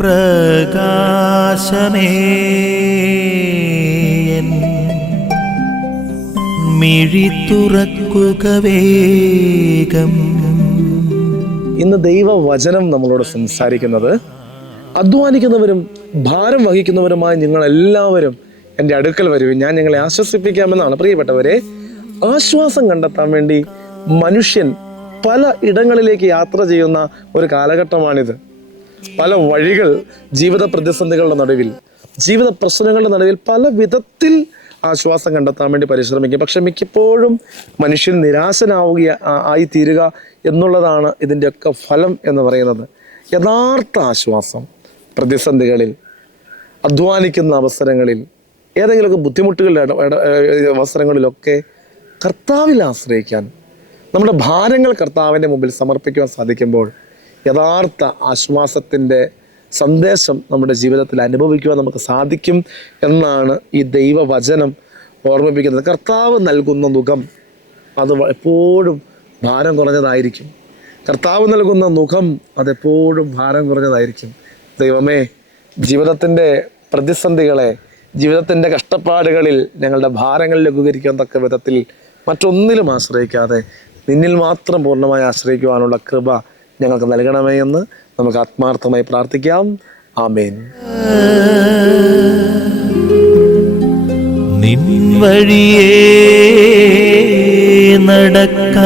പ്രകാശമേ മിഴി തുറക്കുക വേഗം. ഇന്ന് ദൈവവചനം നമ്മളോട് സംസാരിക്കുന്നത്, അധ്വാനിക്കുന്നവരും ഭാരം വഹിക്കുന്നവരുമായ നിങ്ങളെല്ലാവരും എൻ്റെ അടുക്കൽ വരുവിൻ, ഞാൻ നിങ്ങളെ ആശ്വസിപ്പിക്കാമെന്നാണ്. പ്രിയപ്പെട്ടവരെ, ആശ്വാസം കണ്ടെത്താൻ വേണ്ടി മനുഷ്യൻ പല ഇടങ്ങളിലേക്ക് യാത്ര ചെയ്യുന്ന ഒരു കാലഘട്ടമാണിത്. പല വഴികൾ, ജീവിത പ്രതിസന്ധികളുടെ നടുവിൽ, ജീവിത പ്രശ്നങ്ങളുടെ നടുവിൽ പല വിധത്തിൽ ആശ്വാസം കണ്ടെത്താൻ വേണ്ടി പരിശ്രമിക്കും. പക്ഷെ മിക്കപ്പോഴും മനുഷ്യൻ ആയി തീരുക എന്നുള്ളതാണ് ഇതിൻ്റെയൊക്കെ ഫലം എന്ന് പറയുന്നത്. യഥാർത്ഥ ആശ്വാസം പ്രതിസന്ധികളിൽ, അധ്വാനിക്കുന്ന അവസരങ്ങളിൽ, ഏതെങ്കിലുമൊക്കെ ബുദ്ധിമുട്ടുകളുടെ അവസരങ്ങളിലൊക്കെ കർത്താവിൽ ആശ്രയിക്കാൻ, നമ്മുടെ ഭാരങ്ങൾ കർത്താവിൻ്റെ മുമ്പിൽ സമർപ്പിക്കുവാൻ സാധിക്കുമ്പോൾ യഥാർത്ഥ ആശ്വാസത്തിൻ്റെ സന്ദേശം നമ്മുടെ ജീവിതത്തിൽ അനുഭവിക്കുവാൻ നമുക്ക് സാധിക്കും എന്നാണ് ഈ ദൈവവചനം ഓർമ്മിപ്പിക്കുന്നത്. കർത്താവ് നൽകുന്ന മുഖം അത് എപ്പോഴും ഭാരം കുറഞ്ഞതായിരിക്കും. കർത്താവ് നൽകുന്ന മുഖം അതെപ്പോഴും ഭാരം കുറഞ്ഞതായിരിക്കും. ദൈവമേ, ജീവിതത്തിൻ്റെ പ്രതിസന്ധികളെ, ജീവിതത്തിൻ്റെ കഷ്ടപ്പാടുകളിൽ ഞങ്ങളുടെ ഭാരങ്ങൾ ലഘൂകരിക്കാൻ തക്ക വിധത്തിൽ മറ്റൊന്നിലും ആശ്രയിക്കാതെ നിന്നിൽ മാത്രം പൂർണ്ണമായി ആശ്രയിക്കുവാനുള്ള കൃപ ഞങ്ങൾക്ക് നൽകണമേ എന്ന് നമുക്ക് ആത്മാർത്ഥമായി പ്രാർത്ഥിക്കാം. ആമേൻ. നിൻ വഴിയേ നടക്ക